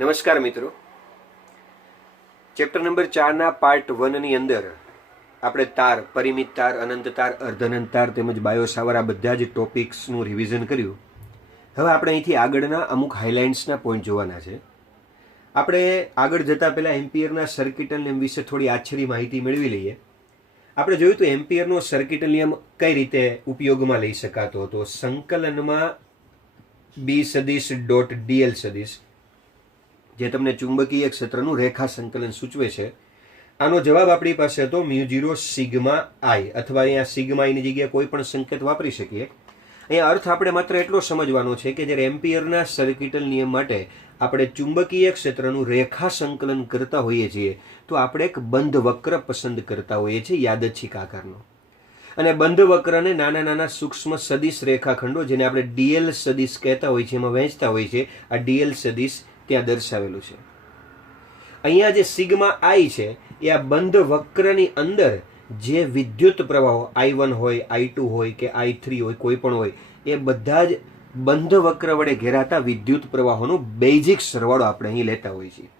નમસ્કાર મિત્રો, chapter number 4 ના પાર્ટ 1 ની અંદર આપણે તાર, પરિમિત તાર, અનંત તાર, અર્ધઅનંત તાર તેમજ બાયોસાવર આ બધા જ ટોપિક્સનું રિવિઝન કર્યું. હવે આપણે અહીંથી આગળના અમુક હાઇલાઇટ્સના પોઈન્ટ જોવાના છે. આપણે આગળ જતાં પહેલાં એમ્પિયરના સર્કિટલ નિયમ વિશે થોડી આછડી માહિતી મેળવી લઈએ. આપણે જોયું તો એમ્પિયરનો સર્કિટલ નિયમ કઈ રીતે ઉપયોગમાં લઈ શકાતો હતો. સંકલનમાં બી સદિશ ડોટ ડીએલ સદિશ, જે તમને ચુંબકીય ક્ષેત્રનું રેખા સંકલન સૂચવે છે, આનો જવાબ આપણી પાસે હતો μ0 સિગ્મા આઈ, અથવા અહીંયા સિગ્મા આઈની જગ્યાએ કોઈ પણ સંકેત વાપરી શકીએ. અહીંયા અર્થ આપણે માત્ર એટલો સમજવાનો છે કે જ્યારે એમ્પિયરના સર્કિટલ નિયમ માટે આપણે ચુંબકીય ક્ષેત્રનું રેખા સંકલન કરતા હોઈએ છીએ તો આપણે એક બંધ વક્ર પસંદ કરતા હોઈએ છીએ, યાદચ્છિક આકારનો. અને બંધ વક્રને નાના નાના સૂક્ષ્મ સદિશ રેખાખંડો, જેને આપણે ડીએલ સદિશ કહેતા હોઈએ છીએ, એમાં વહેંચતા હોઈએ છીએ. આ ડીએલ સદિશ ત્યાં દર્શાવેલું છે. અહીંયા જે સિગ્મા આઈ છે એ આ બંધ વક્રની અંદર જે વિદ્યુત પ્રવાહો I1 હોય, I2 હોય કે I3 હોય, કોઈ પણ હોય, એ બધા જ બંધ વક્ર વડે ઘેરાતા વિદ્યુત પ્રવાહોનો બેઝિક સરવાળો આપણે અહીં લેતા હોઈએ છીએ.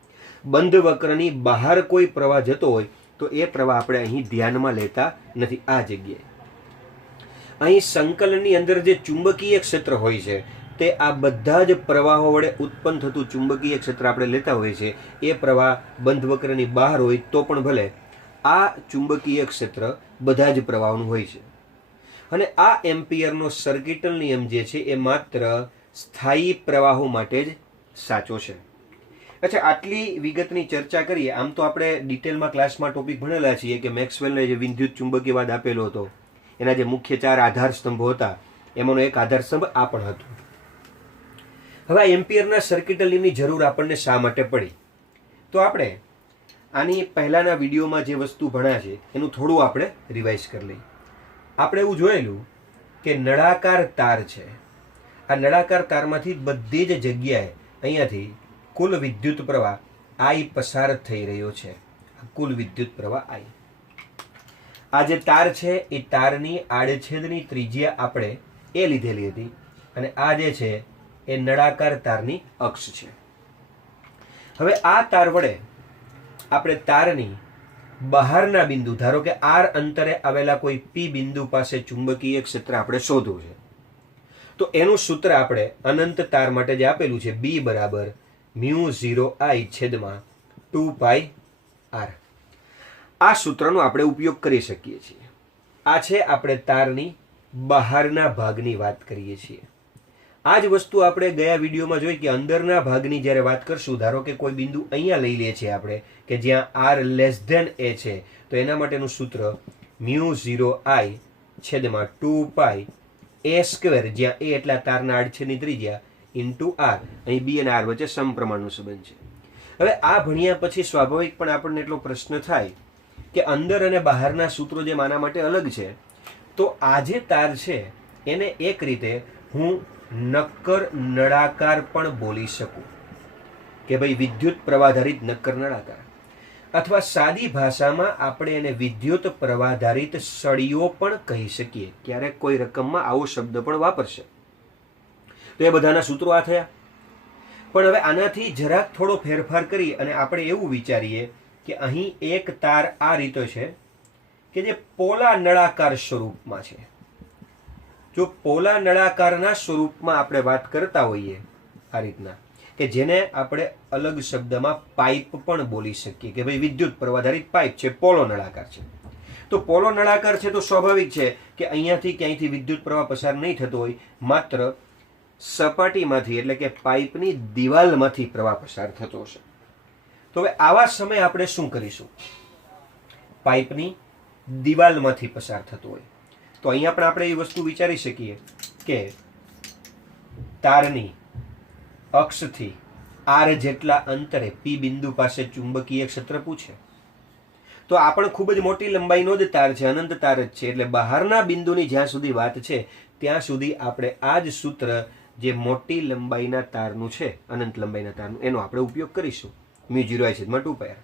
બંધ વક્રની બહાર કોઈ પ્રવાહ જતો હોય તો એ પ્રવાહ આપણે અહીં ધ્યાનમાં લેતા નથી. આ જગ્યાએ અહીં સંકલનની અંદર જે ચુંબકીય ક્ષેત્ર હોય છે તે આ બધા જ પ્રવાહો વડે ઉત્પન્ન થતું ચુંબકીય ક્ષેત્ર આપણે લેતા હોઈએ છીએ. એ પ્રવાહ બંધ વક્રની બહાર હોય તો પણ ભલે આ ચુંબકીય ક્ષેત્ર બધા જ પ્રવાહોનું હોય છે. અને આ એમ્પિયરનો સર્કિટલ નિયમ જે છે એ માત્ર સ્થાયી પ્રવાહો માટે જ સાચો છે. અચ્છા, આટલી વિગતની ચર્ચા કરીએ. આમ તો આપણે ડિટેલમાં ક્લાસમાં ટોપિક ભણેલા છીએ કે મેક્સવેલને જે વિદ્યુત ચુંબકીયવાદ આપેલો હતો, એના જે મુખ્ય 4 આધાર સ્તંભો હતા, એમાંનો એક આધાર સ્તંભ આ પણ હતું. હવે એમ્પિયરના સર્કિટલ નિયમની જરૂર આપણને શા માટે પડી? તો આપણે આની પહેલાના વિડીયોમાં જે વસ્તુ ભણ્યા છે એનું થોડું આપણે રિવાઇઝ કરી લઈએ. આપણે એવું જોયેલું કે નળાકાર તાર છે. આ નળાકાર તારમાંથી બધી જ જગ્યાએ અહીંયાથી કુલ વિદ્યુત પ્રવાહ I પસાર થઈ રહ્યો છે. કુલ વિદ્યુત પ્રવાહ I. આ જે તાર છે એ તારની આડછેદની ત્રિજ્યા આપણે એ લીધેલી હતી, અને આ જે છે એ નળાકાર તારની અક્ષ છે. હવે આ તાર વડે આપણે તારની બહારના બિંદુ, ધારો કે R અંતરે આવેલા કોઈ P બિંદુ પાસે ચુંબકીય ક્ષેત્ર આપણે શોધવું છે. તો એનું સૂત્ર આપણે અનંત તાર માટે જે આપેલું છે, B બરાબર μ0I છેદમાં 2πr. આ સૂત્રનો આપણે ઉપયોગ કરી શકીએ છીએ. આ છે આપણે તારની બહારના ભાગની વાત કરીએ છીએ. આ જ વસ્તુ આપણે ગયા વિડીયોમાં જોઈ કે અંદરના ભાગની જ્યારે વાત કરશું, ધારો કે કોઈ બિંદુ અહીંયા લઈ લઈએ છીએ આપણે કે જ્યાં R લેસ ધેન A છે, તો એના માટેનું સૂત્ર μ0I છેદમાં 2π A સ્ક્વેર, જ્યાં A એટલા તારના આડછેદની ત્રિજ્યા, ઇન્ટુ R. અહીં B અને R વચ્ચે સમપ્રમાણનો સંબંધ છે. હવે આ ભણ્યા પછી સ્વાભાવિક પણ આપણને એટલો પ્રશ્ન થાય કે અંદર અને બહારના સૂત્રો જેમ આના માટે અલગ છે, તો આ જે તાર છે એને એક રીતે હું નક્કર નળાકાર પણ બોલી શકું કે ભાઈ વિદ્યુત પ્રવાધારિત નક્કર નળાકાર, અથવા સાદી ભાષામાં આપણે એને વિદ્યુત પ્રવાધારિત સળિયો પણ કહી શકીએ. ક્યારેક કોઈ રકમમાં આવો શબ્દ પણ વાપરશે. તો એ બધાના સૂત્રો આ થયા. પણ હવે આનાથી જરાક થોડો ફેરફાર કરી અને આપણે એવું વિચારીએ કે અહીં એક તાર આ રીતે છે કે જે પોલા નળાકાર સ્વરૂપમાં છે. જો પોલા નળાકારના સ્વરૂપમાં આપણે વાત કરતા હોઈએ આ રીતના, કે જેને આપણે અલગ શબ્દમાં પાઇપ પણ બોલી શકીએ કે ભાઈ વિદ્યુત પ્રવાધારિત પાઇપ છે, પોલો નળાકાર છે. તો પોલો નળાકાર છે તો સ્વાભાવિક છે કે અહીંયાથી ક્યાંયથી વિદ્યુત પ્રવાહ પસાર નહીં થતો હોય, માત્ર સપાટીમાંથી એટલે કે પાઇપની દિવાલમાંથી પ્રવાહ પસાર થતો હશે. તો હવે આવા સમયે આપણે શું કરીશું? પાઇપની દિવાલમાંથી પસાર થતો હોય તો અહીંયા પણ આપણે એ વસ્તુ વિચારી શકીએ કે તારની અક્ષથી R જેટલા અંતરે P બિંદુ પાસે ચુંબકીય ક્ષેત્ર પૂછે તો આ પણ ખૂબ જ મોટી લંબાઈનો જ તાર છે, અનંત તાર જ છે. એટલે બહારના બિંદુની જ્યાં સુધી વાત છે ત્યાં સુધી આપણે આ જ સૂત્ર જે મોટી લંબાઈના તારનું છે, અનંત લંબાઈના તારનું, એનો આપણે ઉપયોગ કરીશું, μ0I છેદમાં 2πr.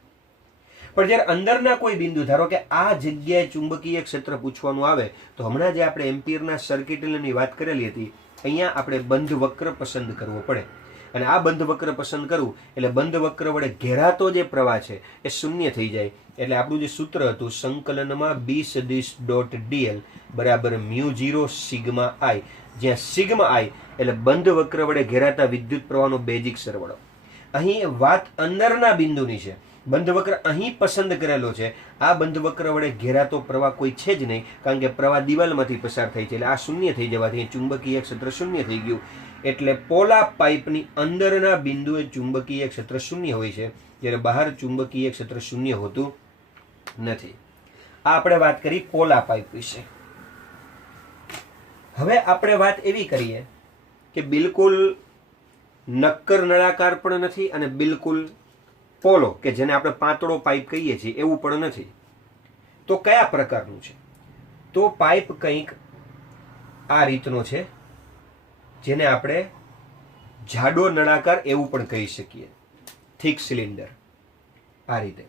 પણ જ્યારે અંદરના કોઈ બિંદુ, ધારો કે આ જગ્યાએ ચુંબકીય ક્ષેત્ર પૂછવાનું આવે તો હમણાં જે આપણે એમ્પિયરના સર્કિટલની વાત કરેલી હતી, અહીંયા આપણે બંધ વક્ર પસંદ કરવો પડે. અને આ બંધ વક્ર પસંદ કરું એટલે બંધ વક્ર વડે ઘેરાતો જે પ્રવાહ છે એ શૂન્ય થઈ જાય. એટલે આપણું જે સૂત્ર હતું સંકલનમાં B સદિશ ડોટ dl બરાબર μ0 સિગ્મા i, જ્યાં સિગ્મા i એટલે બંધ વક્ર વડે ઘેરાતા વિદ્યુત પ્રવાહનો બેઝિક સરવાળો. અહીં વાત અંદરના બિંદુની છે. બંધ વક્ર અહીં પસંદ કરેલો છે. આ બંધ વક્ર વડે ઘેરાતો પ્રવાહ કોઈ છે જ નહીં, કારણ કે પ્રવાહ દિવાલમાંથી પસાર થાય છે. એટલે આ શૂન્ય થઈ જવાથી ચુંબકીય ક્ષેત્ર શૂન્ય થઈ ગયું. એટલે પોલા પાઇપની અંદરના બિંદુએ ચુંબકીય ક્ષેત્ર શૂન્ય હોય છે, જ્યારે બહાર ચુંબકીય ક્ષેત્ર શૂન્ય હોતું નથી. આ આપણે વાત કરી પોલા પાઇપ વિશે. હવે આપણે વાત એવી કરીએ કે બિલકુલ નક્કર નળાકાર પણ નથી અને બિલકુલ પોલો કે જેને આપણે પાતળો પાઇપ કહીએ છીએ એવું પણ નથી. તો કયા પ્રકારનું છે? તો પાઇપ કંઈક આ રીતનો છે, જેને આપણે જાડો નળાકાર એવું પણ કહી શકીએ, થિક સિલિન્ડર. આ રીતે.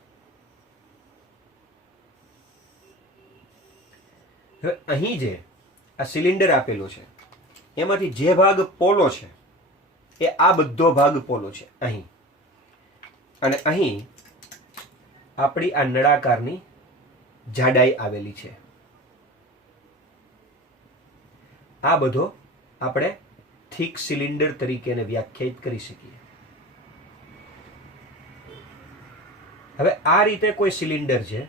હવે અહીં જે આ સિલિન્ડર આપેલો છે એમાંથી જે ભાગ પોલો છે એ આ બધો ભાગ પોલો છે અહીં, અને અહીં આપણી આ નળાકારની જાડાઈ આવેલી છે. આ બધો આપણે થિક સિલિન્ડર તરીકે એને વ્યાખ્યાયિત કરી શકીએ. હવે આ રીતે કોઈ સિલિન્ડર છે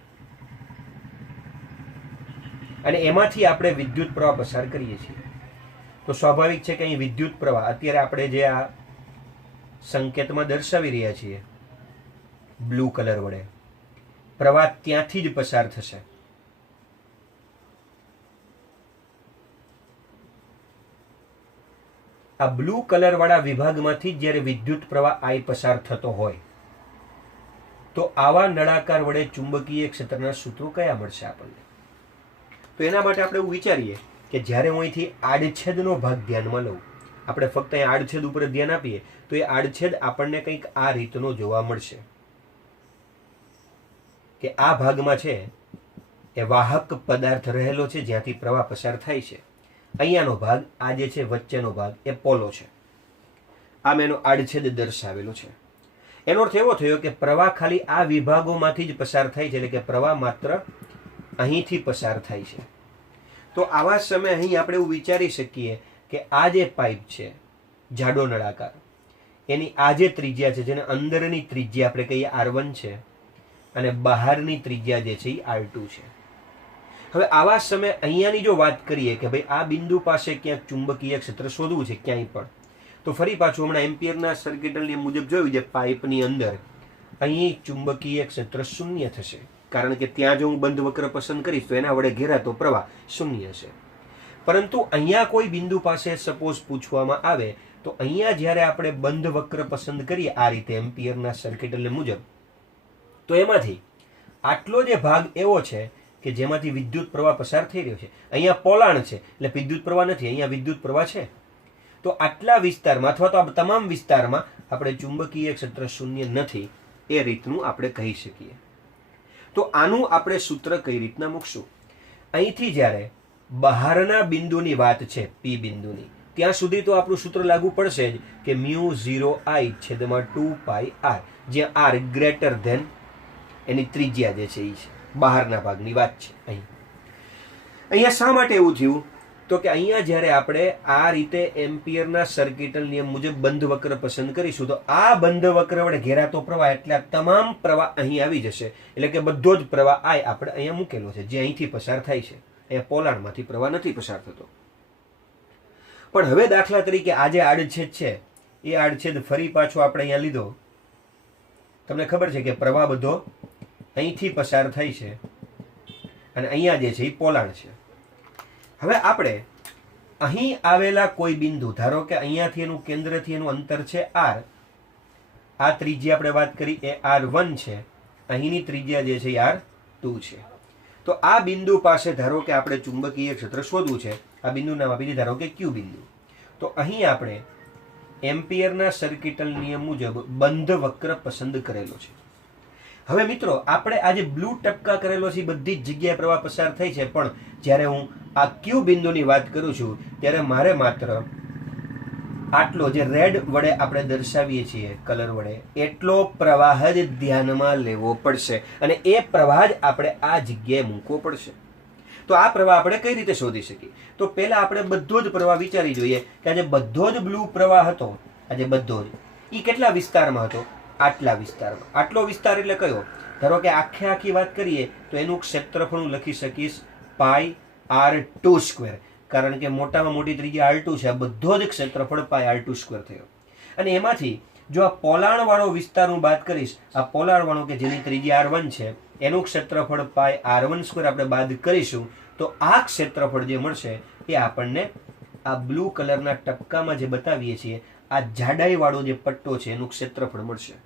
અને એમાંથી આપણે વિદ્યુત પ્રવાહ પસાર કરીએ છીએ. તો સ્વાભાવિક છે કે અહીં વિદ્યુત પ્રવાહ અત્યારે આપણે જે આ સંકેતમાં દર્શાવી રહ્યા છીએ બ્લુ કલર વડે, પ્રવાહ ત્યાંથી જ પસાર થશે. આ બ્લુ કલર વાળા વિભાગમાંથી જ્યારે વિદ્યુત પ્રવાહ I પસાર થતો હોય તો આવા નળાકાર વડે ચુંબકીય ક્ષેત્રના સૂત્રો કયા મળશે આપણને? તો એના માટે આપણે એવું વિચારીએ કે જ્યારે હું અહીંથી આડછેદનો ભાગ ધ્યાનમાં લઉં, આપણે ફક્ત અહીં આડછેદ ઉપર ધ્યાન આપીએ તો એ આડછેદ આપણને કંઈક આ રીતનો જોવા મળશે કે આ ભાગમાં છે એ વાહક પદાર્થ રહેલો છે જ્યાંથી પ્રવાહ પસાર થાય છે. અહીંયાનો ભાગ, આ જે છે વચ્ચેનો ભાગ, એ પોલો છે. આમ એનો આડછેદ દર્શાવેલો છે. એનો અર્થ એવો થયો કે પ્રવાહ ખાલી આ વિભાગોમાંથી જ પસાર થાય છે, એટલે કે પ્રવાહ માત્ર અહીંથી પસાર થાય છે. તો આવા સમયે અહીં આપણે એવું વિચારી શકીએ કે આ જે પાઇપ છે જાડો નળાકાર, એની આ જે ત્રિજ્યા છે જેને અંદરની ત્રિજ્યા આપણે કહીએ R1 છે અને બહારની ત્રિજ્યા જે છે એ R2 છે. હવે આવા સમયે અહીંયાની જો વાત કરીએ કે ભાઈ આ બિંદુ પાસે ક્યાંક ચુંબકીય ક્ષેત્ર શોધવું છે ક્યાંય પણ, તો ફરી પાછું હમણાં એમ્પિયરના સર્કિટલ નિયમ મુજબ જોયું છે પાઇપની અંદર અહીં ચુંબકીય ક્ષેત્ર શૂન્ય થશે, કારણ કે ત્યાં જો હું બંધ વક્ર પસંદ કરીશ તો એના વડે ઘેરાતો પ્રવાહ શૂન્ય છે. પરંતુ અહીંયા કોઈ બિંદુ પાસે સપોઝ પૂછવામાં આવે તો અહીંયા જ્યારે આપણે બંધ વક્ર પસંદ કરીએ આ રીતે એમ્પિયરના સર્કિટલ મુજબ, તો એમાંથી આટલો જે ભાગ એવો છે કે જેમાંથી વિદ્યુત પ્રવાહ પસાર થઈ રહ્યો છે. અહીંયા પોલાણ છે એટલે વિદ્યુત પ્રવાહ નથી, અહીંયા વિદ્યુત પ્રવાહ છે. તો આટલા વિસ્તારમાં અથવા તો આ તમામ વિસ્તારમાં આપણે ચુંબકીય ક્ષેત્ર શૂન્ય નથી એ રીતનું આપણે કહી શકીએ. તો આનું આપણે સૂત્ર કઈ રીતના મૂકશું? અહીંથી જ્યારે બહારના બિંદુની વાત છે P બિંદુની, ત્યાં સુધી તો આપણું સૂત્ર લાગુ પડશે જ કે μ0I છેદમાં 2πr, જ્યાં r ગ્રેટર ધેન એની ત્રિજ્યા જે છે એ છે, બહારના ભાગની વાત છે. અહીંયા શા માટે એવું થયું? તો કે અહીંયા જ્યારે આપણે આ રીતે એમ્પિયરના સર્કિટલ નિયમ મુજબ બંધ વક્ર પસંદ કરીશું તો આ બંધ વક્ર વડે ઘેરાતો પ્રવાહ એટલે આ તમામ પ્રવાહ અહીં આવી જશે. એટલે કે બધો જ પ્રવાહ I આપણે અહીંયા મૂકેલો છે જે અહીંથી પસાર થાય છે. અહીંયા પોલાણમાંથી પ્રવાહ નથી પસાર થતો. પણ હવે દાખલા તરીકે આ જે આડછેદ છે એ આડછેદ ફરી પાછો આપણે અહીંયા લીધો, તમને ખબર છે કે પ્રવાહ બધો અહીંથી પસાર થાય છે અને અહીંયા જે છે એ પોલાણ છે. હવે આપણે અહીં આવેલા કોઈ બિંદુ, ધારો કે અહીંયાથી એનું કેન્દ્રથી એનું અંતર છે R, આ ત્રિજ્યા આપણે વાત કરી એ R1 છે, અહીંની ત્રિજ્યા જે છે એ R2 છે. તો આ બિંદુ પાસે ધારો કે આપણે ચુંબકીય ક્ષેત્ર શોધવું છે, આ બિંદુ નામ આપી ધારો કે Q બિંદુ. તો અહીં આપણે એમ્પિયરના સર્કિટલ નિયમ મુજબ બંધ વક્ર પસંદ કરેલો છે. હવે મિત્રો આપણે આ જે બ્લુ ટપકા કરેલો છે બધી જ જગ્યાએ પ્રવાહ પસાર થાય છે, પણ જ્યારે હું આ Q બિંદુની વાત કરું છું ત્યારે મારે માત્ર આટલો જે રેડ વડે આપણે દર્શાવીએ છીએ કલર વડે, એટલો પ્રવાહ જ ધ્યાનમાં લેવો પડશે અને એ પ્રવાહ જ આપણે આ જગ્યાએ મૂકવો પડશે. તો આ પ્રવાહ આપણે કઈ રીતે શોધી શકીએ? તો પહેલા આપણે બધો જ પ્રવાહ વિચારી જોઈએ કે આજે બધો જ બ્લુ પ્રવાહ હતો, આજે બધો જ, એ કેટલા વિસ્તારમાં હતો? આટલા વિસ્તારમાં. આટલો વિસ્તાર એટલે કયો? ધારો કે આખી વાત કરીએ તો એનું ક્ષેત્રફળ હું લખી શકીશ પાઈ r2 સ્ક્વેર, કારણ કે મોટામાં મોટી ત્રિજ્યા r2 છે. આ બધો જ ક્ષેત્રફળ પાઈ r2 સ્ક્વેર થયો. અને એમાંથી જો આ પોલાણ વાળો વિસ્તાર હું બાદ કરીશ, આ પોલાણ વાળો કે જેની ત્રિજ્યા r1 છે એનું ક્ષેત્રફળ પાઈ r1 સ્ક્વેર આપણે બાદ કરીશું, તો આ ક્ષેત્રફળ જે મળશે એ આપણને આ બ્લુ કલરના ટપકામાં જે બતાવીએ છીએ આ જાડાઈ વાળો જે પટ્ટો છે એનું ક્ષેત્રફળ મળશે.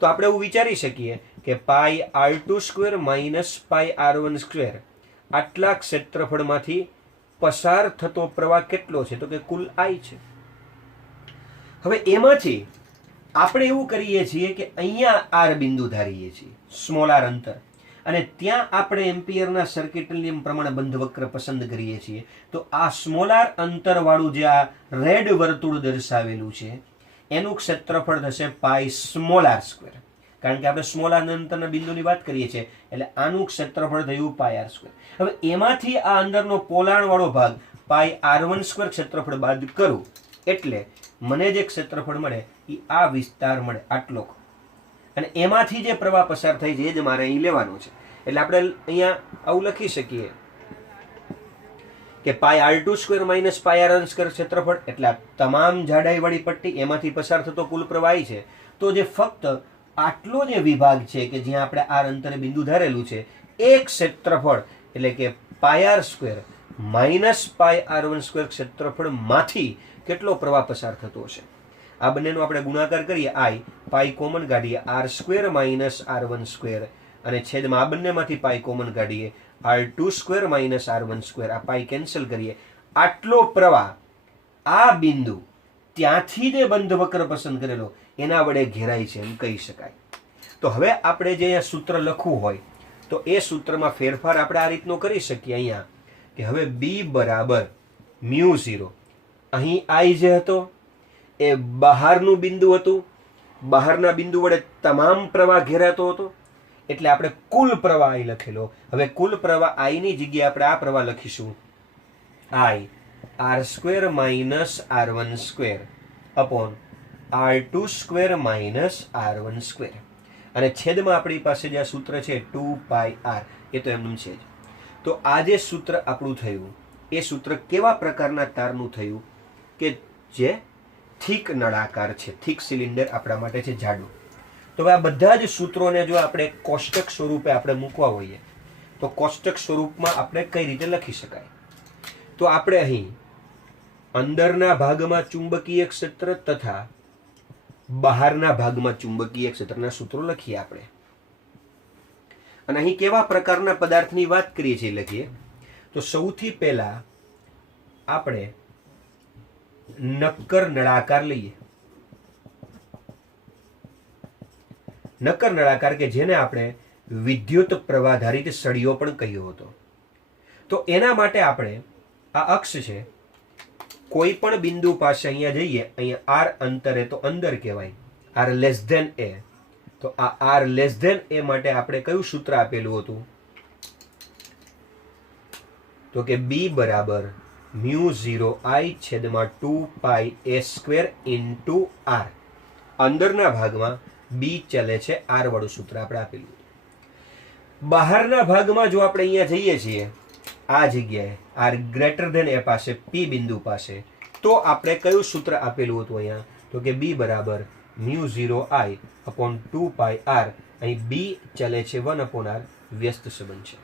તો આપણે એવું વિચારી શકીએ કે પાઈ r2 square minus pi r1 square આટલા ક્ષેત્રફળમાંથી પસાર થતો પ્રવાહ કેટલો છે? તો કે કુલ I છે. હવે એમાંથી આપણે એવું કરીએ છીએ કે અહીંયા r બિંદુ ધારીએ છીએ, સ્મોલ r અંતર, અને ત્યાં આપણે એમ્પિયરના સર્કિટ નિયમ પ્રમાણે બંધવક્ર પસંદ કરીએ છીએ. તો આ સ્મોલ r અંતર વાળું જે આ રેડ વર્તુળ દર્શાવેલું છે એનું ક્ષેત્રફળ થશે પાઈ સ્મોલ r સ્ક્વેર, કારણ કે આપણે સ્મોલ r અંતરના બિંદુની વાત કરીએ છીએ એટલે આનું ક્ષેત્રફળ થયું પાઈ r સ્ક્વેર. હવે એમાંથી આ અંદરનો પોલાણ વાળો ભાગ પાઈ r1 સ્ક્વેર ક્ષેત્રફળ બાદ કરું એટલે મને જે ક્ષેત્રફળ મળે એ આ વિસ્તાર મળે, આટલો. અને એમાંથી જે પ્રવાહ પસાર થાય છે એ જ મારે અહીં લેવાનો છે. એટલે આપણે અહીંયા આવું લખી શકીએ કે પાઈ r2 square minus pi r1 square ક્ષેત્રફળ એટલે આ તમામ જાડાઈ વાળી પટ્ટી એમાંથી પસાર થતો કુલ પ્રવાહ છે. તો જે ફક્ત આટલો જે વિભાગ છે કે જ્યાં આપણે r અંતરે બિંદુ ધારેલું છે એ ક્ષેત્રફળ એટલે કે પાઈ r square minus pi r1 square ક્ષેત્રફળ માંથી કેટલો પ્રવાહ પસાર થતો હશે. આ બંનેનો આપણે ગુણાકાર કરીએ, I પાઈ કોમન કાઢીએ r square minus r1 square, અને છેદમાં આ બંનેમાંથી પાઈ કોમન કાઢીએ r2 square minus r1 square, આ પાઈ કેન્સલ કરીએ. આટલો પ્રવાહ આ બિંદુ ત્યાંથી જે બંધવક્ર પસંદ કરેલો એના વડે ઘેરાય છે એમ કહી શકાય. તો હવે આપણે જે અહીંયા સૂત્ર લખવું હોય તો એ સૂત્રમાં ફેરફાર આપણે આ રીતનો કરી શકીએ અહીંયા કે હવે b બરાબર μ0, અહીં I જે હતો એ બહારનું બિંદુ હતું, બહારના બિંદુ વડે તમામ પ્રવાહ ઘેરાતો હતો એટલે આપણે કુલ પ્રવાહ I લખેલો. હવે કુલ પ્રવાહ I ની જગ્યાએ આપણે આ પ્રવાહ લખીશું I r square minus r1 square upon r2 square minus r1 square, અને છેદમાં આપણી પાસે જે આ સૂત્ર છે 2 પાઈ r, એ તો એમનું છે જ. તો આ જે સૂત્ર આપણું થયું એ સૂત્ર કેવા પ્રકારના તારનું થયું કે જે થીક નળાકાર છે, થીક સિલિન્ડર આપણા માટે છે જાડું. તો આ બધા જ સૂત્રોને જો આપણે કોષ્ટક સ્વરૂપે આપણે મૂકવા હોઈએ તો કોષ્ટક સ્વરૂપમાં આપણે કઈ રીતે લખી શકાય? તો આપણે અહીં અંદરના ભાગમાં ચુંબકીય ક્ષેત્ર તથા બહારના ભાગમાં ચુંબકીય ક્ષેત્રના સૂત્રો લખીએ આપણે. અને અહીં કેવા પ્રકારના પદાર્થની વાત કરીએ છીએ લખીએ તો સૌથી પહેલા આપણે નક્કર નળાકાર લઈએ. નક્કર નળાકાર કે જેને આપણે વિદ્યુત પ્રવાધારિત સળિયો પણ કહ્યો હતો. તો એના માટે આપણે આ અક્ષ છે, કોઈ પણ બિંદુ પાસે અહીંયા જઈએ, અહીંયા r અંતરે તો અંદર કહેવાય, r લેસ ધેન a. તો આ r લેસ ધેન a માટે આપણે કયું સૂત્ર આપેલું હતું? તો કે b બરાબર μ0 I છેદમાં 2 પાઈ a સ્ક્વેર ઇન્ટુ r. અંદરના ભાગમાં b ચાલે છે r વાળું સૂત્ર આપણે આપેલું. બહારના ભાગમાં જો આપણે અહીંયા જઈએ છીએ આ જગ્યાએ r ગ્રેટર ધેન a પાસે, p બિંદુ પાસે, તો આપણે કયું સૂત્ર આપેલું હતું અહીંયા? તો કે b બરાબર μ0 I અપોન 2 પાઈ r. અહીં b ચાલે છે 1 અપોન r, વ્યસ્ત સંબંધ છે.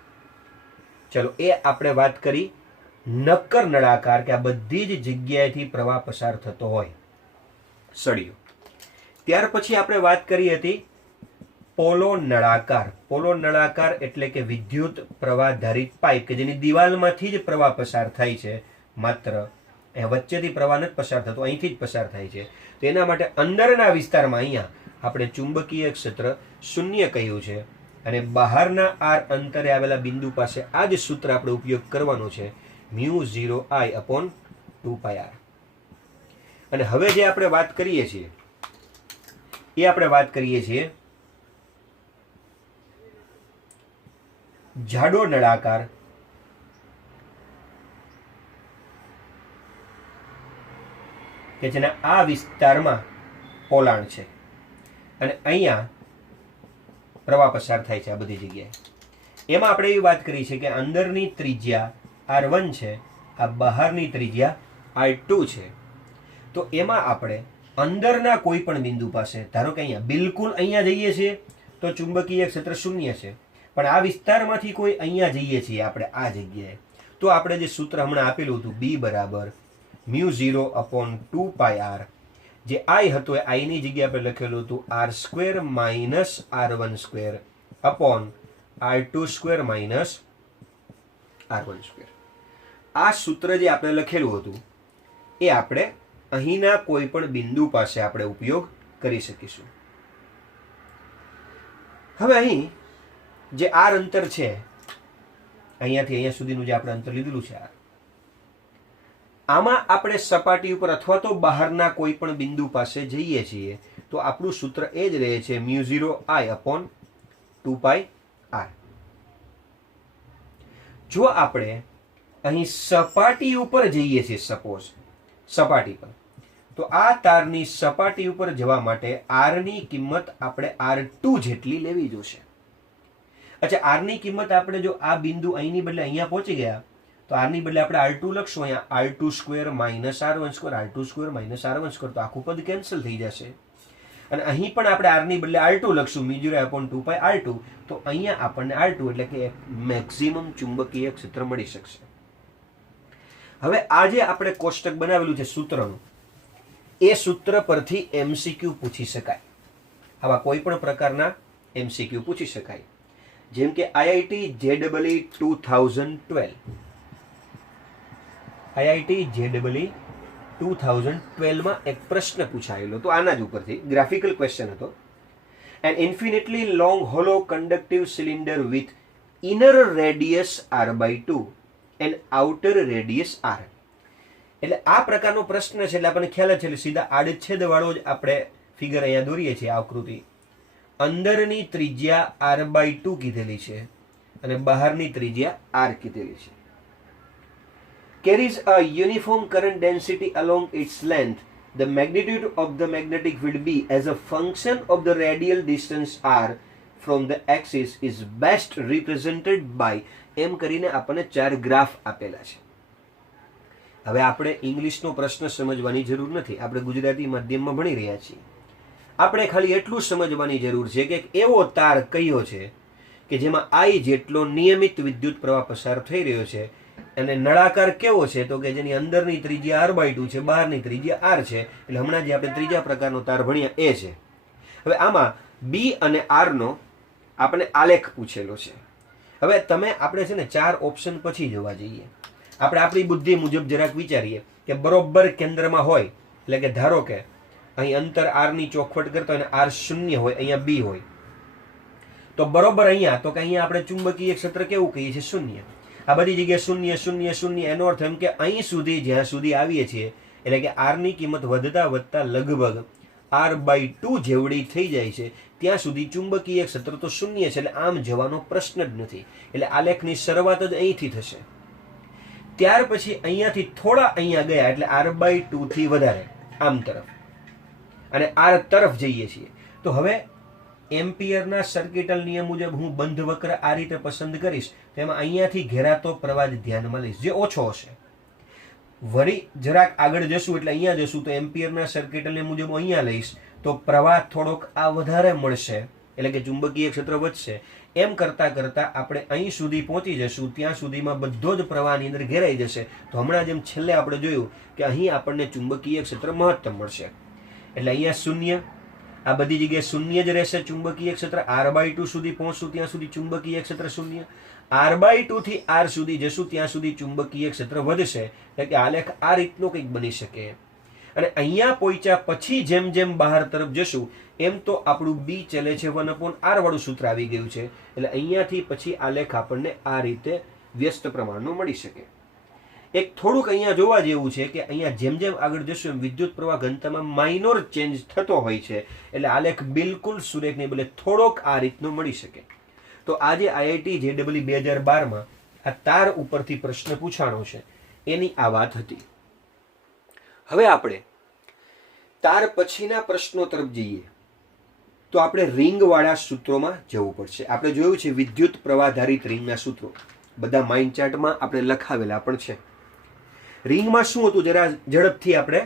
ચલો, એ આપણે વાત કરી નક્કર નળાકાર કે આ બધી જ જગ્યાએથી પ્રવાહ પસાર થતો હોય સળિયો. ત્યાર પછી આપણે વાત કરી હતી પોલો નળાકાર. પોલો નળાકાર એટલે કે વિદ્યુત પ્રવાહધારિત પાઇપ કે જેની દિવાલમાંથી જ પ્રવાહ પસાર થાય છે, માત્ર વચ્ચેથી પ્રવાહ નથી પસાર થતો, અહીંથી જ પસાર થાય છે. તો એના માટે અંદરના વિસ્તારમાં અહીંયા આપણે ચુંબકીય ક્ષેત્ર શૂન્ય કહ્યું છે, અને બહારના r અંતરે આવેલા બિંદુ પાસે આ જ સૂત્ર આપણે ઉપયોગ કરવાનો છે, μ0 I અપોન 2 પાઈ r. અને હવે જે આપણે વાત કરીએ છીએ એ આપણે વાત કરીએ છીએ જાડો નળાકાર કે જેના આ વિસ્તારમાં પોલાણ છે અને અહીંયા પ્રવાહ પસાર થાય છે આ બધી જગ્યાએ। એમાં આપણે એવી વાત કરી છે કે અંદરની ત્રિજ્યા R1 છે, આ બહારની ત્રિજ્યા R2 છે। તો એમાં આપણે અંદરના કોઈ પણ બિંદુ પાસે, ધારો કે અહીંયા બિલકુલ અહીંયા જઈએ છીએ તો ચુંબકીય ક્ષેત્ર શૂન્ય છે, પણ આ વિસ્તારમાંથી કોઈ અહીંયા જઈએ છીએ આપણે આ જગ્યાએ, તો આપણે જે સૂત્ર હમણાં આપેલું હતું B બરાબર μ0/2πr, જે I હતો એ I ની જગ્યાએ આપણે લખેલું હતું R² - R1² upon R2² - R1²। આ સૂત્ર જે આપણે લખેલું હતું એ આપણે અહીંના કોઈ પણ બિંદુ પાસે આપણે ઉપયોગ કરી શકીશું। હવે અહીં જે R અંતર છે, અહીંયાથી અહીંયા સુધીનું જે આપણે અંતર લીધેલું છે, આમાં આપણે સપાટી ઉપર અથવા તો બહારના કોઈ પણ બિંદુ પાસે જઈએ છીએ તો આપણું સૂત્ર એ જ રહે છે μ0I/2πr। જો આપણે અહીં સપાટી ઉપર જઈએ છીએ, સપોઝ સપાટી પર, તો આ તારની સપાટી ઉપર જવા માટે R ની કિંમત આપણે R2 જેટલી લેવી જોશે। અચ્છા, R ની કિંમત આપણે જો આ બિંદુ અહીંની બદલે અહીંયા પહોંચી ગયા તો R ની બદલે આપણે R2 લખશું, અહીંયા R2² - R1², R2² - R1², તો આખું પદ કેન્સલ થઈ જશે। અને અહીં પણ આપણે R ની બદલે R2 લખશું μ0/2πr2, તો અહીંયા આપણને R2 એટલે કે મેક્સિમમ ચુંબકીય ક્ષેત્ર મળી શકશે। હવે આ જે આપણે કોષ્ટક બનાવેલું છે સૂત્રનું, એ સૂત્ર પરથી MCQ પૂછી શકાય, આવા કોઈ પણ પ્રકારના MCQ પૂછી શકાય। જેમ કે IIT JEE 2012 માં એક પ્રશ્ન પૂછાયેલો તો આના જ ઉપરથી ગ્રાફિકલ ક્વેશ્ચન હતો। An infinitely long hollow conductive cylinder with inner radius R/2 and outer radius R। એટલે આ પ્રકારનો પ્રશ્ન છે એટલે આપણને ખ્યાલ જ છે, એટલે સીધા આડછેદ વાળો જ આપણે ફિગર અહીંયા દોરીએ છીએ, આકૃતિ। અંદરની ત્રિજ્યા R/2 કીધેલી છે અને બહારની ત્રિજ્યા R કીધેલી છે। carries a uniform current density along its length, the magnitude of the magnetic field B as a function of the radial distance R from the axis is best represented by, એમ કરીને આપણને 4 graph આપેલા છે। હવે આપણે ઇંગ્લિશનો પ્રશ્ન સમજવાની જરૂર નથી, આપણે ગુજરાતી માધ્યમમાં ભણી રહ્યા છીએ। આપણે ખાલી એટલું સમજવાની જરૂર છે કે એવો તાર કયો છે કે જેમાં I જેટલો નિયમિત વિદ્યુત પ્રવાહ પસાર થઈ રહ્યો છે, અને નળાકાર કેવો છે તો કે જેની અંદરની ત્રિજ્યા R/2 છે, બહારની ત્રિજ્યા R છે। એટલે હમણાં જે આપણે ત્રીજા પ્રકારનો તાર ભણ્યા એ છે। હવે આમાં B અને R નો આપણે આલેખ પૂછેલો છે। હવે તમે આપણે છે ને 4 ઓપ્શન પછી જોવા જઈએ, આપણે આપણી બુદ્ધિ મુજબ જરાક વિચારીએ કે બરોબર કેન્દ્રમાં હોય, એટલે કે ધારો કે અહીં અંતર R ની ચોખવટ કરતા હોય અને R 0 હોય, અહીંયા B હોય, તો બરોબર અહીંયા તો કે અહીંયા આપણે ચુંબકીય ક્ષેત્ર કેવું કહીએ છીએ? 0। આ બધી જગ્યાએ 0 0 0, એનો અર્થ એમ કે અહીં સુધી જ્યાં સુધી આવીએ છીએ એટલે કે R ની કિંમત વધતા વધતા લગભગ R/2 જેવડી થઈ જાય છે ત્યાં સુધી ચુંબકીય ક્ષેત્ર તો 0 છે, એટલે આમ જવાનો પ્રશ્ન જ નથી। એટલે આલેખની શરૂઆત જ અહીંથી થશે। ત્યાર પછી અહીંયાથી થોડા અહીંયા ગયા એટલે R/2 થી વધારે આમ તરફ અને R તરફ જઈએ છીએ। તો હવે એમ્પિયરના સર્કિટલ નિયમ મુજબ હું બંધ વક્ર આ રીતે પસંદ કરીશ, તેમાં અહીંયાથી ઘેરાતો પ્રવાહ ધ્યાનમાં લઈશ જે ઓછો હશે। વળી જરાક આગળ જશું એટલે અહીંયા જશું તો એમ્પિયરના સર્કિટલ નિયમ મુજબ અહીંયા લઈશ તો પ્રવાહ થોડોક આ વધારે મળશે, એટલે કે ચુંબકીય ક્ષેત્ર વધશે। એમ કરતા કરતા આપણે અહીં સુધી પહોંચી જશું, ત્યાં સુધીમાં બધો જ પ્રવાહની અંદર ઘેરાઈ જશે। તો હમણાં જેમ છેલ્લે આપણે જોયું કે અહીં આપણને ચુંબકીય ક્ષેત્ર મહત્તમ મળશે, એટલે અહીંયા 0, આ બધી જગ્યાએ 0 જ રહેશે ચુંબકીય ક્ષેત્ર। R/2 સુધી પહોંચશું ત્યાં સુધી ચુંબકીય ક્ષેત્ર 0, R/2 થી R સુધી જશું ત્યાં સુધી ચુંબકીય ક્ષેત્ર વધશે। એટલે કે આલેખ આ રીતનો કંઈક બની શકે। અને અહીંયા પહોંચ્યા પછી જેમ જેમ બહાર તરફ જશું એમ તો આપણું B ચલે છે 1/r વાળું સૂત્ર આવી ગયું છે, એટલે અહીંયાથી પછી આલેખ આપણને આ રીતે વ્યસ્ત પ્રમાણનો મળી શકે। એક થોડુંક અહીંયા જોવા જેવું છે કે અહીંયા જેમ જેમ આગળ જશું એમ વિદ્યુત પ્રવાહ ઘનતામાં માઇનોર ચેન્જ થતો હોય છે, એટલે આલેખ બિલકુલ સુરેખ નહીં, બદલે થોડોક આ રીતનો મળી શકે. તો આજે IIT JEE 2012માં આ તાર ઉપરથી પ્રશ્ન પૂછાણો છે એની આ વાત હતી. હવે આપણે તાર પછીના પ્રશ્નો તરફ જઈએ તો આપણે રિંગ વાળા સૂત્રોમાં જવું પડશે. આપણે જોયું છે વિદ્યુત પ્રવાધારિત રિંગના સૂત્રો બધા માઇન્ડ ચાર્ટમાં આપણે લખાવેલા પણ છે. રિંગમાં શું હતું જરા ઝડપથી આપણે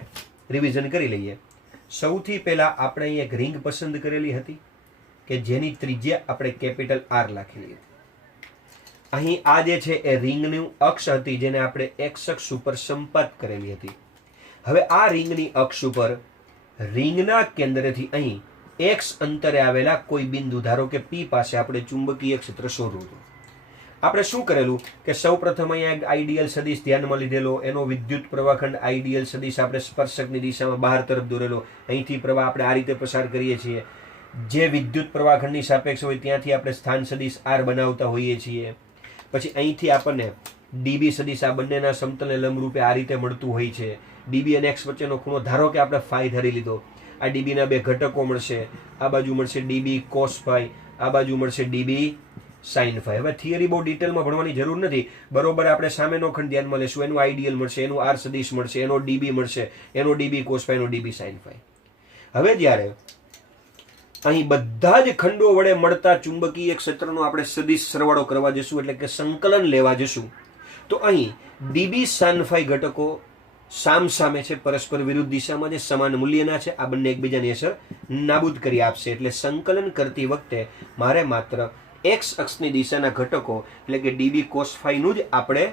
રિવિઝન કરી લઈએ. સૌથી પહેલા આપણે અહીં એક રિંગ પસંદ કરેલી હતી કે જેની ત્રિજ્યા આપણે કેપિટલ R લખેલી હતી. અહીં આ જે છે એ રિંગનું અક્ષ હતી જેને આપણે એક્સ અક્ષ ઉપર સંપાત કરેલી હતી. હવે આ રિંગની અક્ષ ઉપર રિંગના કેન્દ્રથી અહીં x અંતરે આવેલા કોઈ બિંદુ, ધારો કે P પાસે આપણે ચુંબકીય ક્ષેત્ર શોધવું હતું. આપણે શું કરેલું કે સૌપ્રથમ અહીંયા એક આઈડિયલ સદિશ ધ્યાનમાં લીધેલો, એનો વિદ્યુત પ્રવાહખંડ આઈડિયલ સદિશ આપણે સ્પર્શકની દિશામાં બહાર તરફ દોરેલો. અહીંથી પ્રવાહ આપણે આ રીતે પસાર કરીએ છીએ. જે વિદ્યુત પ્રવાહખંડની સાપેક્ષ હોય ત્યાંથી આપણે સ્થાન સદિશ R બનાવતા હોઈએ છીએ. પછી અહીંથી આપણને dB સદિશ આ બંનેના સમતલને લંબરૂપે આ રીતે મળતું હોય છે. dB અને x વચ્ચેનો ખૂણો ધારો કે આપણે phi ધરી લીધો. આ dB ના બે ઘટકો મળશે. આ બાજુ મળશે dB cos phi, આ બાજુ મળશે dB sin phi. હવે થિયરી બહુ ડિટેલમાં ભણવાની જરૂર નથી. બરોબર આપણે સામેનો ખંડ ધ્યાનમાં લેશું. એનું આઈડિયલ મળશે, એનું R સદિશ મળશે, એનો dB મળશે, એનો dB cos phi, એનો dB sin phi. હવે જ્યારે અહીં બધા જ ખંડો વડે મળતા ચુંબકીય ક્ષેત્રનો આપણે સદિશ સરવાળો કરવા જશું, એટલે કે સંકલન લેવા જશું, તો અહીં dB sin phi ઘટકો સામસામે છે, પરસ્પર વિરુદ્ધ દિશામાં જે સમાન મૂલ્યના છે. આ બંને એકબીજાની અસર નાબૂદ કરી આપશે. એટલે સંકલન કરતી વખતે મારે માત્ર x અક્ષની દિશાના ઘટકો એટલે કે dB cos phi નું જ આપણે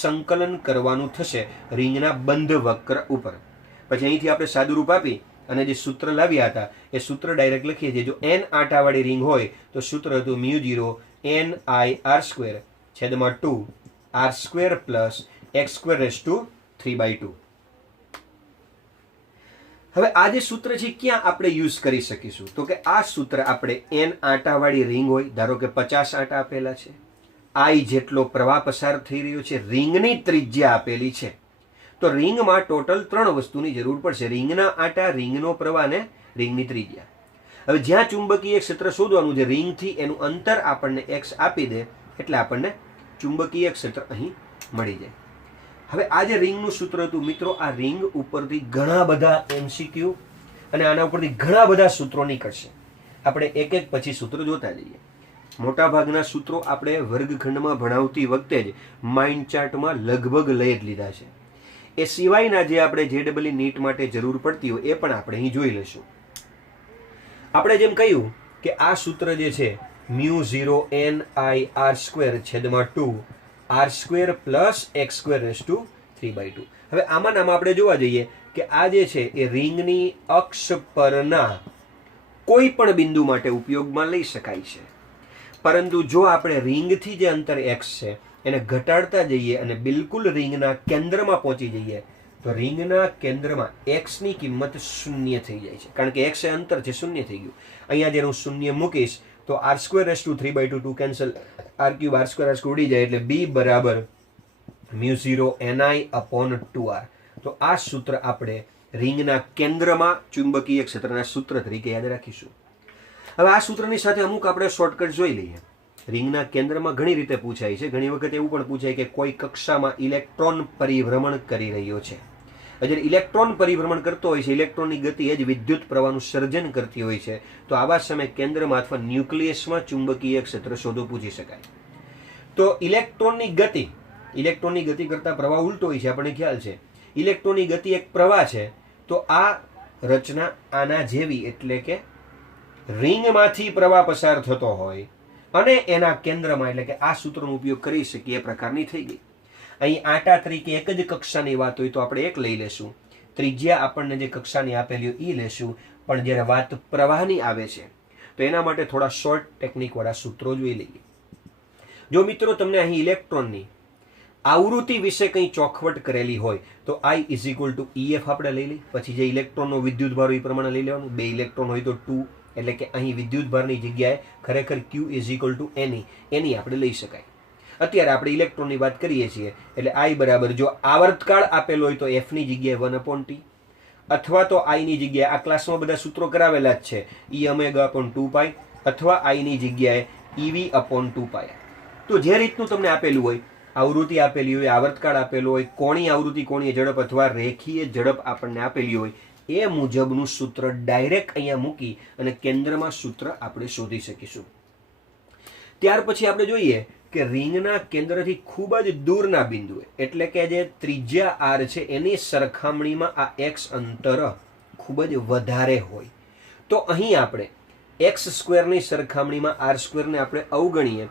સંકલન કરવાનું થશે રિંગના બંધ વક્ર ઉપર. પછી અહીંથી આપણે સાદુરૂપ આપી અને જે સૂત્ર લાવ્યા હતા એ સૂત્ર ડાયરેક્ટ લખીએ છીએ. જો n આંટાવાળી રિંગ હોય તો સૂત્ર હતું μ0 NIR² છેદમાં 2 R² પ્લસ x² 3/2. હવે આ જે સૂત્ર છે ક્યાં આપણે યુઝ કરી શકીશું? તો કે આ સૂત્ર આપણે n આંટાવાળી રિંગ હોય, ધારો કે 50 આંટા આપેલા છે, I જેટલો પ્રવાહ પસાર થઈ રહ્યો છે, રિંગની ત્રિજ્યા આપેલી છે, તો રિંગમાં ટોટલ 3 વસ્તુની જરૂર પડશે: રિંગના આંટા, રિંગનો પ્રવાહ અને રિંગની ત્રિજ્યા. હવે જ્યાં ચુંબકીય ક્ષેત્ર શોધવાનું છે, રિંગથી એનું અંતર આપણને x આપી દે એટલે આપણને ચુંબકીય ક્ષેત્ર અહીં મળી જાય. હવે આ જે રિંગનું સૂત્ર હતું મિત્રો, આ રિંગ ઉપરથી ઘણા બધા MCQ અને આના ઉપરથી ઘણા બધા સૂત્રો નીકળશે. આપણે એક એક પછી સૂત્ર જોતા જઈએ. મોટાભાગના સૂત્રો આપણે વર્ગખંડમાં ભણાવતી વખતે જ માઇન્ડ ચાર્ટમાં લગભગ લઈ જ લીધા છે. એ સિવાયના જે આપણે JEE નીટ માટે જરૂર પડતી હોય એ પણ આપણે અહીં જોઈ લઈશું. આપણે જેમ કહ્યું કે આ સૂત્ર જે છે μ0 NIR² છેદમાં 2 R² પ્લસ x² 3/2. હવે આમાં આપણે જોવા જઈએ કે આ જે છે એ રિંગની અક્ષ પરના કોઈ પણ બિંદુ માટે ઉપયોગમાં લઈ શકાય છે. પરંતુ જો આપણે રિંગથી જે અંતર x છે એને ઘટાડતા જઈએ અને બિલકુલ રિંગના કેન્દ્રમાં પહોંચી જઈએ તો રિંગના કેન્દ્રમાં x ની કિંમત 0 થઈ જાય છે. કારણ કે x એ અંતર છે, 0 થઈ ગયું. અહીંયા જ્યારે હું 0 મૂકીશ તો R² 3/2 2 કેન્સલ, R³ R² ઉડી જાય એટલે b બરાબર μ0 NI/2R. તો આ સૂત્ર આપણે રિંગના કેન્દ્રમાં ચુંબકીય ક્ષેત્રના સૂત્ર તરીકે યાદ રાખીશું. હવે આ સૂત્રની સાથે અમુક આપણે શોર્ટકટ જોઈ લઈએ. રિંગના કેન્દ્રમાં ઘણી રીતે પૂછાય છે. ઘણી વખત એવું પણ પૂછાય કે કોઈ કક્ષામાં ઇલેક્ટ્રોન પરિભ્રમણ કરી રહ્યો છે. જ્યારે ઇલેક્ટ્રોન પરિભ્રમણ કરતો હોય છે, ઇલેક્ટ્રોનની ગતિ એ જ વિદ્યુત પ્રવાહનું સર્જન કરતી હોય છે, તો આવા સમયે કેન્દ્રમાં અથવા ન્યુક્લિયસમાં ચુંબકીય ક્ષેત્ર શોધો પૂછી શકાય. તો ઇલેક્ટ્રોનની ગતિ કરતા પ્રવાહ ઉલટો હોય છે, આપણને ખ્યાલ છે. ઇલેક્ટ્રોનની ગતિ એક પ્રવાહ છે, તો આ રચના આના જેવી, એટલે કે રિંગમાંથી પ્રવાહ પસાર થતો હોય અને એના કેન્દ્રમાં, એટલે કે આ સૂત્રનો ઉપયોગ કરી શકીએ એ પ્રકારની થઈ ગઈ. અહીં આંટા તરીકે એક જ કક્ષાની વાત હોય તો આપણે એક લઈ લેશું, ત્રિજ્યા આપણને જે કક્ષાની આપેલી હોય એ લેશું. પણ જ્યારે વાત પ્રવાહની આવે છે તો એના માટે થોડા શોર્ટ ટેકનિકવાળા સૂત્રો જોઈ લઈએ. જો મિત્રો તમને અહીં ઇલેક્ટ્રોનની આવૃત્તિ વિશે કંઈ ચોખવટ કરેલી હોય તો I = EF આપણે લઈ લઈએ. પછી જે ઇલેક્ટ્રોનનો વિદ્યુત ભાર એ પ્રમાણે લઈ લેવાનું. 2 ઇલેક્ટ્રોન હોય તો 2, એટલે કે અહીં વિદ્યુત ભારની જગ્યાએ ખરેખર Q = Ne આપણે લઈ શકાય. અત્યારે આપણે ઇલેક્ટ્રોનની વાત કરીએ છીએ એટલે I બરાબર જો આવર્તકાળ આપેલો હોય તો F ની જગ્યાએ 1/T, અથવા તો I ની જગ્યાએ આ ક્લાસમાં બધા સૂત્રો કરાવેલા જ છે, E⍵/2π અથવા I ની જગ્યાએ EV/2π. તો જે રીતનું તમને આપેલું હોય, આવૃત્તિ આપેલી હોય, આવર્તકાળ આપેલો હોય, કોણીય આવૃત્તિ કોણીય ઝડપ અથવા રેખીય ઝડપ આપણને આપેલી હોય, એ મુજબનું સૂત્ર ડાયરેક્ટ અહીંયા મૂકી અને કેન્દ્રમાં સૂત્ર આપણે શોધી શકીશું. ત્યાર પછી આપણે જોઈએ કે રિંગના કેન્દ્રથી ખૂબ જ દૂરના બિંદુએ એટલે કે જે ત્રિજ્યા R છે એની સરખામણીમાં આ x અંતર ખૂબ જ વધારે હોય તો અહીં આપણે x² ની સરખામણીમાં r² ને આપણે અવગણીએ,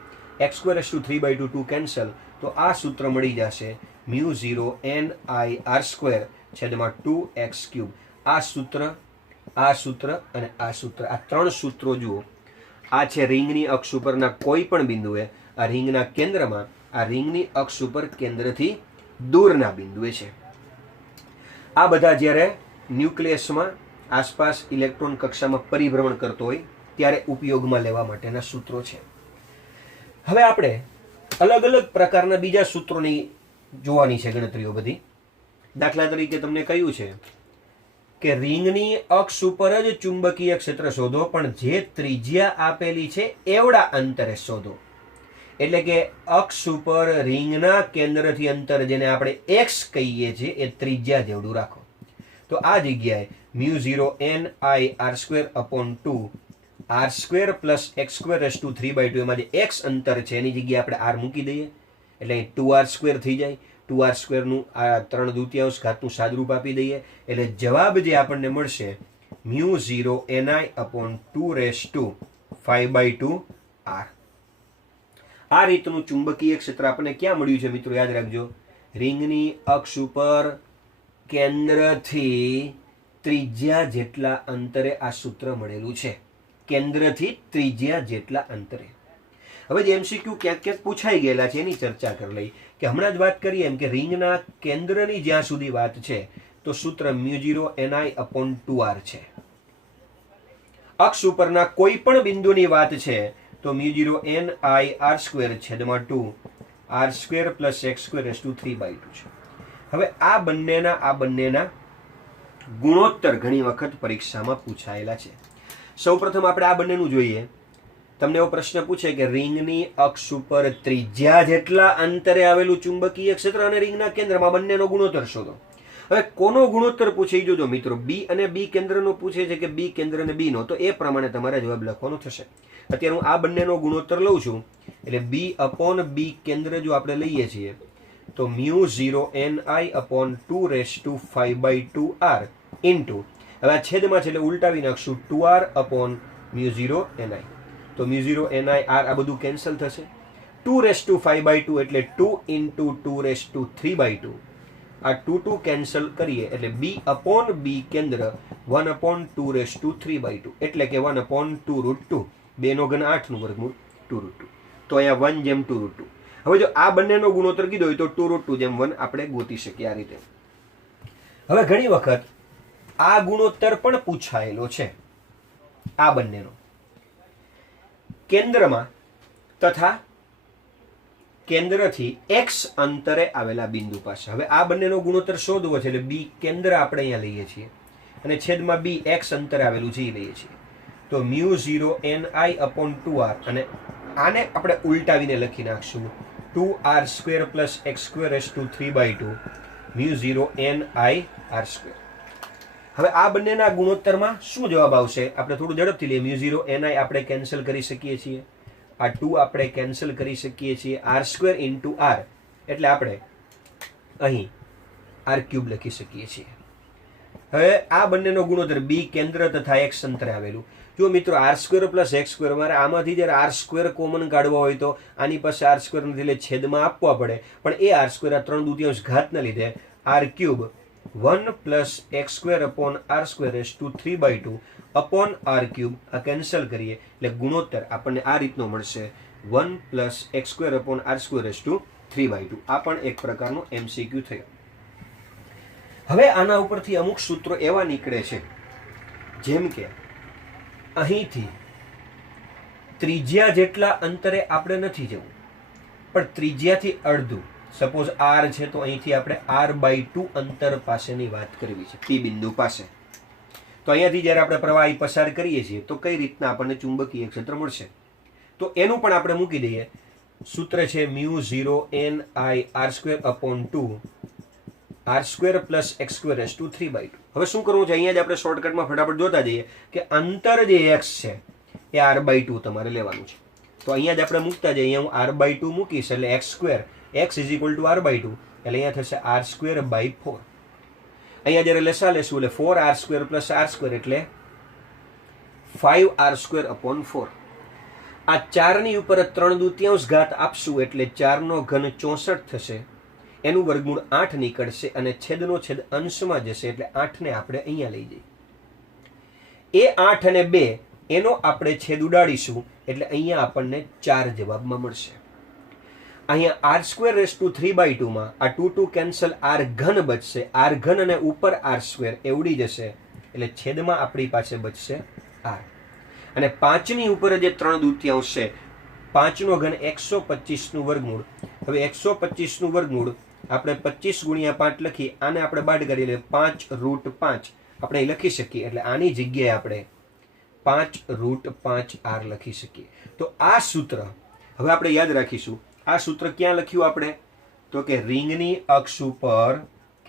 x²/3/2 2 કેન્સલ, તો આ સૂત્ર મળી જશે μ0 NIR² છેદમાં 2x³. આ સૂત્ર અને આ સૂત્ર, આ ત્રણ સૂત્રો જુઓ. આ છે રિંગની અક્ષ ઉપરના કોઈ પણ બિંદુએ, આ રિંગના કેન્દ્રમાં, આ રિંગની અક્ષ ઉપર કેન્દ્રથી દૂરના બિંદુએ છે. આ બધા જ્યારે ન્યુક્લિયસમાં આસપાસ ઇલેક્ટ્રોન કક્ષામાં પરિભ્રમણ કરતો હોય ત્યારે ઉપયોગમાં લેવા માટેના સૂત્રો છે. હવે આપણે અલગ અલગ પ્રકારના બીજા સૂત્રોની જોવાની છે ગણતરીઓ બધી. દાખલા તરીકે તમને કહ્યું છે કે રિંગની અક્ષ ઉપર જ ચુંબકીય ક્ષેત્ર શોધો, પણ જે ત્રિજ્યા આપેલી છે એવડા અંતરે શોધો. એટલે કે અક્ષ ઉપર રિંગના કેન્દ્રથી અંતર જેને આપણે x કહીએ છીએ એ ત્રિજ્યા જેવડું રાખો. તો આ જગ્યાએ μ0 NIR²/2 r² + x²/3/2 એમાં જે x અંતર છે એની જગ્યાએ આપણે r મૂકી દઈએ એટલે 2r² થઈ જાય. 2r² નું આ 3/2 ઘાતનું સાદરૂપ આપી દઈએ એટલે જવાબ જે આપણને મળશે μ0 NI/2⁵/2 r. આ રીતનું ચુંબકીય ક્ષેત્ર આપણને ક્યાં મળ્યું છે મિત્રો? યાદ રાખજો, રિંગની અક્ષ ઉપર કેન્દ્રથી ત્રિજ્યા જેટલા અંતરે આ સૂત્ર મળેલું છે. કેન્દ્રથી ત્રિજ્યા જેટલા અંતરે. હવે જે MCQ ક્યાંક ક્યાંક પૂછાઈ ગયેલા છે એની ચર્ચા કરી લઈ કે હમણાં જ વાત કરીએ એમ કે રિંગના કેન્દ્રની જ્યાં સુધી વાત છે તો સૂત્ર μ0 NI/2r છે. અક્ષ ઉપરના કોઈ પણ બિંદુની વાત છે તો μ0 NIR² છેદમાં 2 r² + x²/3/2 છે. હવે આ બંનેના ગુણોત્તર ઘણી વખત પરીક્ષામાં પૂછાયેલા છે. સૌપ્રથમ આપણે આ બંનેનું જોઈએ. તમને એવો પ્રશ્ન પૂછે કે રિંગની અક્ષ ઉપર ત્રિજ્યા જેટલા અંતરે આવેલું ચુંબકીય ક્ષેત્ર અને રિંગના કેન્દ્રમાં બંનેનો ગુણોત્તર શોધો. હવે કોનો ગુણોત્તર પૂછે એ જોજો મિત્રો. B અને B કેન્દ્રનો પૂછે છે કે B કેન્દ્ર અને B નો, તો એ પ્રમાણે તમારે જવાબ લખવાનો થશે. અત્યારે હું આ બંનેનો ગુણોત્તર લઉં છું એટલે B/B કેન્દ્ર જો આપણે લઈએ છીએ તો μ0 NI/2⁵/2 r ઇન્ટુ, હવે આ છેદમાં છે એટલે ઉલટાવી નાખશું, 2r/μ0 NI. તો μ0 NI r આ બધું કેન્સલ થશે. 2⁵/2 એટલે 2 × 2⁵/3/2. આ 2 કેન્સલ કરીએ એટલે B/B કેન્દ્ર 1/2⁵/3/2 એટલે કે 1/2√2. 2 નો ઘન 8 નું વર્ગમૂળ 2√2. તો અહીંયા 1/2√2. હવે જો આ બંનેનો ગુણોત્તર કીધો હોય તો 2√2/1 આપણે ગોતી શકીએ આ રીતે. હવે ઘણી વખત આ ગુણોત્તર પણ પૂછાયેલો છે આ બંનેનો કેન્દ્રમાં તથા કેન્દ્રથી x અંતરે આવેલા બિંદુ પાસે. હવે આ બંનેનો ગુણોત્તર શોધવો છે એટલે B કેન્દ્ર આપણે અહીંયા લઈએ છીએ અને છેદમાં B x અંતરે આવેલું છે એ લઈએ છીએ. તો μ0 NI/2r અને આને આપણે ઉલટાવીને લખી નાખશું 2r² + x²/3/2 μ0 NIR². હવે આ બંનેના ગુણોત્તરમાં શું જવાબ આવશે આપણે થોડું ઝડપથી લઈએ. μ0 NI આપણે કેન્સલ કરી શકીએ છીએ, આ 2 આપણે કેન્સલ કરી શકીએ છીએ, r² × r એટલે આપણે અહીં r³ લખી શકીએ છીએ. હવે આ બંનેનો ગુણોત્તર B કેન્દ્ર તથા x અંતરે આવેલું. જો મિત્રો r² + x², મારે આમાંથી જ્યારે r² કોમન કાઢવા હોય તો આની પાસે r² નથી એટલે છેદમાં આપવા પડે, પણ એ r² આ 3/2 ઘાતના લીધે r³ 1 + x²/r²/3/2 r³ આ કેન્સલ કરીએ એટલે ગુણોત્તર આપણને આ રીતનો મળશે 1 + x²/r²/3/2. આ પણ એક પ્રકારનો MCQ થયો. હવે આના ઉપરથી અમુક સૂત્રો એવા નીકળે છે જેમ કે અહીંથી ત્રિજ્યા જેટલા અંતરે આપણે નથી જવું, પણ ત્રિજ્યાથી અડધું, સપોઝ આર છે તો અહીંથી આપણે r/2 અંતર પાસેની વાત કરવી છે, પી બિંદુ પાસે. તો અહીંયાથી જ્યારે આપણે પ્રવાહી પસાર કરીએ છીએ તો કઈ રીતના આપણને ચુંબકીય ક્ષેત્ર મળશે, તો એનું પણ આપણે મૂકી દઈએ. સૂત્ર છે μ0 ni r²/2 r² + x² 3/2. હવે શું કરવું છે, અહીંયા જ આપણે શોર્ટકટમાં ફટાફટ જોતા જઈએ કે અંતર જે x છે એ r/2 તમારે લેવાનું છે. તો અહીંયા જ આપણે મૂકતા જઈએ. અહીંયા હું r/2 મૂકીશ એટલે x², x = r/2 એટલે અહીંયા થશે r²/4. અહીંયા જ્યારે લસા લેશું એટલે 4r² + r² એટલે 5r²/4. આ 4ની ઉપર 3/2 ઘાત આપશું એટલે 4^3 64 થશે. એનું વર્ગમૂળ 8 નીકળશે અને છેદનો છેદ અંશમાં જશે એટલે 8ને આપણે અહીંયા લઈ જઈએ. એ 8 અને 2 એનો આપણે છેદ ઉડાડીશું એટલે અહીંયા આપણને 4 જવાબમાં મળશે. અહીંયા r² 3/2 માં આ 2 કેન્સલ, r³ બચશે, r³ અને ઉપર r² એ ઉડી જશે એટલે છેદમાં આપણી પાસે બચશે r. અને 5ની ઉપર જે 3/2 છે, 5^3 125 નું વર્ગમૂળ. હવે 125 નું વર્ગમૂળ આપણે 25 × 5 લખી, આને આપણે બાદ કરી લઈએ 5√5 આપણે લખી શકીએ એટલે આની જગ્યાએ આપણે 5√5r લખી શકીએ. તો આ સૂત્ર હવે આપણે યાદ રાખીશું. આ સૂત્ર ક્યાં લખ્યું આપણે, તો કે રિંગની અક્ષ ઉપર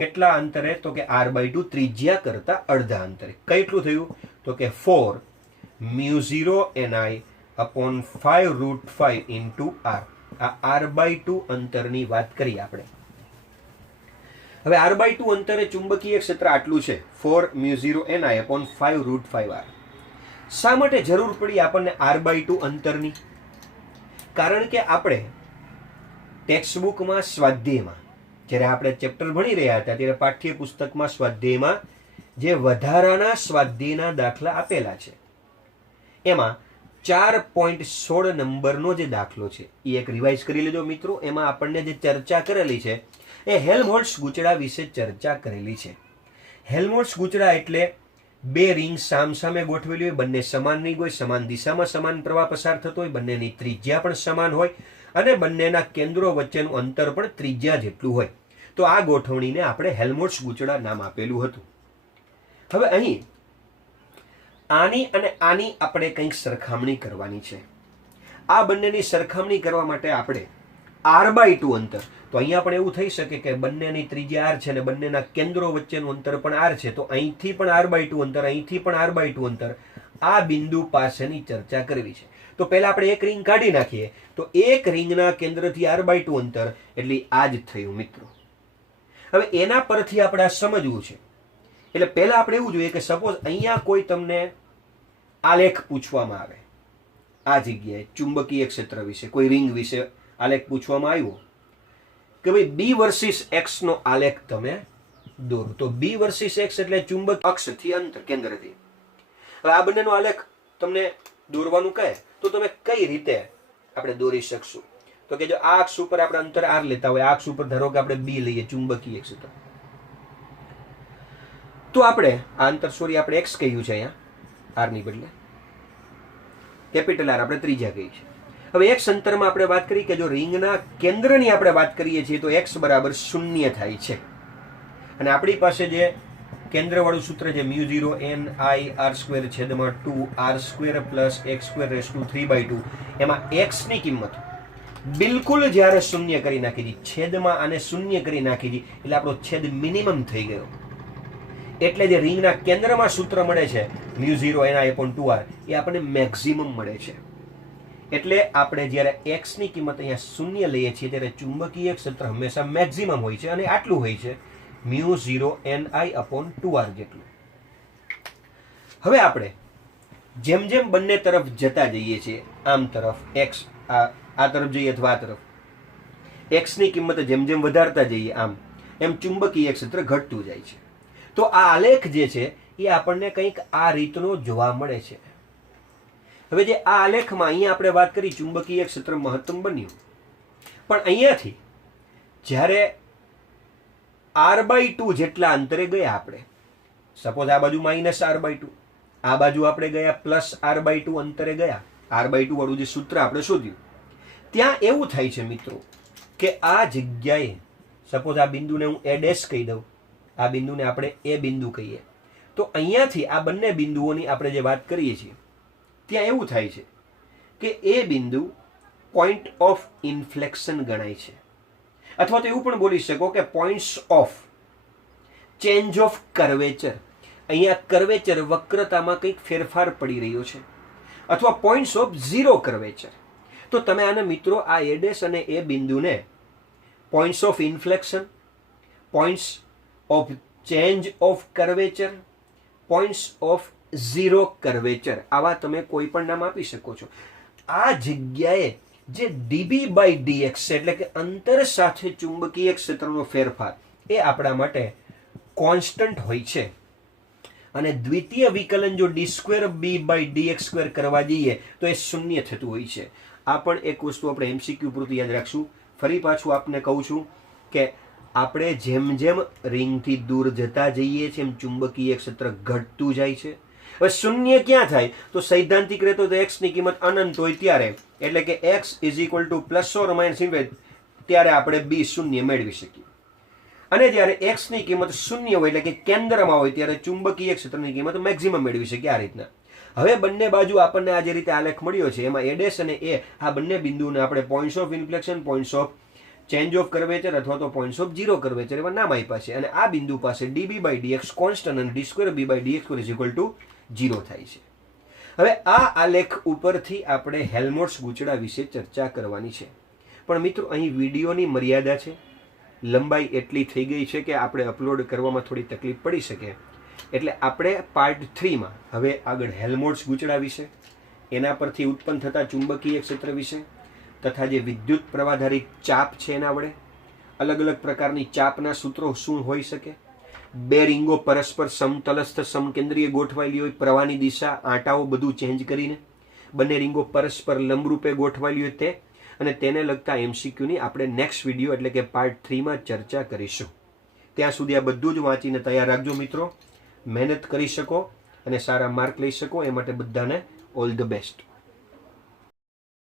કેટલા અંતરે, તો કે r/2 ત્રિજ્યા કરતા અડધા અંતરે. કેટલું થયું, તો કે 4 μ0 ni / 5√5 × r. આ r/2 અંતરની વાત કરી આપણે. હવે r/2 અંતરે ચુંબકીય ક્ષેત્ર આટલું છે, 4 μ0 ni / 5√5r. શા માટે જરૂર પડી આપણને r/2 અંતરની? કારણ કે આપણે ટેક્સ્ટબુકમાં સ્વાધ્યાયમાં જ્યારે આપણે ચેપ્ટર ભણી રહ્યા હતા ત્યારે પાઠ્યપુસ્તકમાં સ્વાધ્યાયમાં જે વધારાના સ્વાધ્યાયના દાખલા આપેલા છે એમાં 4.16 નંબરનો જે દાખલો છે એ એક રિવાઇઝ કરી લેજો મિત્રો. એમાં આપણને જે ચર્ચા કરેલી છે એ હેલ્મહોલ્ટ્ઝ ગૂંચળા વિશે ચર્ચા કરેલી છે. હેલ્મહોલ્ટ્ઝ ગૂંચળા એટલે બે રિંગ સામસામે ગોઠવેલી હોય, બંને સમાન રિંગ હોય, સમાન દિશામાં સમાન પ્રવાહ પસાર થતો હોય, બંનેની ત્રિજ્યા પણ સમાન હોય અને બંનેના કેન્દ્રો વચ્ચેનું અંતર પણ ત્રિજ્યા જેટલું હોય. તો આ ગોઠવણીને આપણે હેલ્મહોલ્ટ્ઝ ગૂંચળા નામ આપેલું હતું. હવે અહીં આની અને આની આપણે કંઈક સરખામણી કરવાની છે. આ બંનેની સરખામણી કરવા માટે આપણે r/2 અંતર, તો અહીંયા પણ એવું થઈ શકે કે બંનેની ત્રિજ્યા r છે અને બંનેના કેન્દ્રો વચ્ચેનું અંતર પણ r છે, તો અહીંથી પણ r/2 અંતર, અહીંથી પણ r/2 અંતર, આ બિંદુ પાસેની ચર્ચા કરવી છે. તો પહેલા આપણે એક રિંગ કાઢી નાખીએ. તો એક રિંગના કેન્દ્રથી r/2 અંતર એટલે આ જ થયું મિત્રો. હવે એના પરથી આપણે આ સમજવું છે. એટલે પહેલા આપણે એવું જોઈએ કે સપોઝ અહીંયા કોઈ તમને આલેખ પૂછવામાં આવે, આ જગ્યાએ ચુંબકીય ક્ષેત્ર વિશે, કોઈ રિંગ વિશે આલેખ પૂછવામાં આવ્યો કે ભાઈ b વર્સિસ x નો આલેખ તમે દોરો. તો b વર્સિસ x એટલે ચુંબક અક્ષથી અંતર, કેન્દ્રથી. હવે આ બંનેનો આલેખ તમને દોરવાનું કહે તો તમે કઈ રીતે આપણે દોરી શકશું? તો કે જો આ અક્ષ ઉપર આપણે અંતર r લેતા હોય, આ અક્ષ ઉપર ધારો કે આપણે b લઈએ, ચુંબકીય ક્ષેત્ર, તો આપણે આ અંતર, સોરી આપણે x કહ્યું છે અહીંયા, r ની બદલે કેપિટલ R આપણે ત્રિજ્યા કહી છે. હવે x અંતરમાં આપણે વાત કરી કે જો રિંગના કેન્દ્રની આપણે વાત કરીએ છીએ તો x બરાબર 0 થાય છે. અને આપણી પાસે જે કેન્દ્રવાળું સૂત્ર છે μ0 ni r² છેદમાં 2 r² + x² 3/2, એમાં x ની કિંમત બિલકુલ જ્યારે 0 કરી નાખી દી, છેદમાં આને 0 કરી નાખી દી એટલે આપણો છેદ મિનિમમ થઈ ગયો. એટલે જે રિંગના કેન્દ્રમાં સૂત્ર મળે છે μ0 ni / 2r એ આપણને મેક્સિમમ મળે છે. એટલે આપણે જ્યારે x ની કિંમત અહીંયા 0 લઈએ છીએ ત્યારે ચુંબકીય ક્ષેત્ર હંમેશા મેક્સિમમ હોય છે અને આટલું હોય છે μ0 ni / 2r જેટલું. હવે આપણે જેમ જેમ બંને તરફ જતા જઈએ છીએ, આમ તરફ x આ તરફ જઈએ અથવા આ તરફ, x ની કિંમત જેમ જેમ વધારતા જઈએ આમ એમ ચુંબકીય ક્ષેત્ર ઘટતું જાય છે. તો આ આલેખ જે છે એ આપણને કંઈક આ રીતનો જોવા મળે છે. હવે જે આ આલેખમાં અહીંયા આપણે વાત કરી ચુંબકીય ક્ષેત્ર મહત્તમ બન્યું, પણ અહીંયાથી જ્યારે r/2 જેટલા અંતરે ગયા આપણે, સપોઝ આ બાજુ -r/2, આ બાજુ આપણે ગયા +r/2 અંતરે ગયા, r/2 વાળું જે સૂત્ર આપણે શોધ્યું, ત્યાં એવું થાય છે મિત્રો કે આ જગ્યાએ સપોઝ આ બિંદુને હું એ ડેશ કહી દઉં, આ બિંદુને આપણે એ બિંદુ કહીએ, તો અહીંયાથી આ બંને બિંદુઓની આપણે જે વાત કરીએ છીએ ત્યાં એવું થાય છે કે એ બિંદુ પોઈન્ટ ઓફ ઇન્ફ્લેક્શન ગણાય છે, અથવા તો એવું પણ બોલી શકો કે points of change of curvature. અહીંયા કર્વેચર વક્રતામાં કંઈક ફેરફાર પડી રહ્યો છે, અથવા પોઈન્ટ્સ ઓફ ઝીરો કર્વેચર. તો તમે આને મિત્રો આ એ ડેશ અને એ બિંદુને points of inflection, points of change of curvature, points of zero curvature આવા તમે કોઈ પણ નામ આપી શકો છો. આ જગ્યાએ જે ડીબી બાય ડીએક્સ એટલે કે અંતર સાથે ચુંબકીય ક્ષેત્રનો ફેરફાર એ આપણા માટે કોન્સ્ટન્ટ હોય છે. અને દ્વિતીય વિકલન જો d square b by d x square કરવા જઈએ તો એ શૂન્ય થતું હોય છે. આ પણ એક વસ્તુ આપણે એમસીક્યુ પૂરતું યાદ રાખશું. ફરી પાછું આપને કહું છું કે આપણે જેમ જેમ રિંગથી દૂર જતા જઈએ છીએ એમ ચુંબકીય ક્ષેત્ર ઘટતું જાય છે. હવે શૂન્ય ક્યાં થાય તો સૈદ્ધાંતિક રીતે તો એક્સ ની કિંમત અનંત હોય ત્યારે, એટલે કે x is equal two plus or minus infinity, ત્યારે આપણે બી શૂન્ય મેળવી શકીએ. અને જ્યારે એક્સ ની કિંમત શૂન્ય હોય એટલે કે કેન્દ્રમાં હોય ત્યારે ચુંબકીય ક્ષેત્રની કિંમત મેક્સિમમ મેળવી શકીએ આ રીતના. હવે બંને બાજુ આપણને આ જે રીતે આલેખ મળ્યો છે એમાં એ ડેશ અને એ આ બંને બિંદુને આપણે points of inflection, points of change of curvature અથવા તો પોઈન્ટ્સ ઓફ ઝીરો કર્વેચર એવા નામ આપ્યા છે. અને આ બિંદુ પાસે ડીબી બાય ડીએક્સ કોન્સ્ટન્ટ અને d square b by d x square is equal to 0 થાય છે. હવે આ આલેખ ઉપરથી આપણે હેલ્મહોલ્ટ્ઝ ગૂંચળા વિશે ચર્ચા કરવાની છે. પણ મિત્રો અહીં વિડીયોની મર્યાદા છે, લંબાઈ એટલી થઈ ગઈ છે કે આપણે અપલોડ કરવામાં થોડી તકલીફ પડી શકે. એટલે આપણે પાર્ટ 3માં હવે આગળ હેલ્મહોલ્ટ્ઝ ગૂંચળા વિશે, એના પરથી ઉત્પન્ન થતા ચુંબકીય ક્ષેત્ર વિશે, તથા જે વિદ્યુત પ્રવાહધારી ચાપ છે એના વડે અલગ અલગ પ્રકારની ચાપના સૂત્રો શું હોઈ શકે, બે રીંગો પરસ્પર સમતલસ્થ સમકેન્દ્રીય ગોઠવાયેલી હોય, પ્રવાહની દિશા આંટાઓ બધું ચેન્જ કરીને બંને રીંગો પરસ્પર લંબરૂપે ગોઠવાયેલી હોય તે, અને તેને લગતા એમસીક્યુની આપણે નેક્સ્ટ વિડીયો એટલે કે પાર્ટ 3માં ચર્ચા કરીશું. ત્યાં સુધી આ બધું જ વાંચીને તૈયાર રાખજો મિત્રો. મહેનત કરી શકો અને સારા માર્ક લઈ શકો એ માટે બધાને ઓલ ધ બેસ્ટ.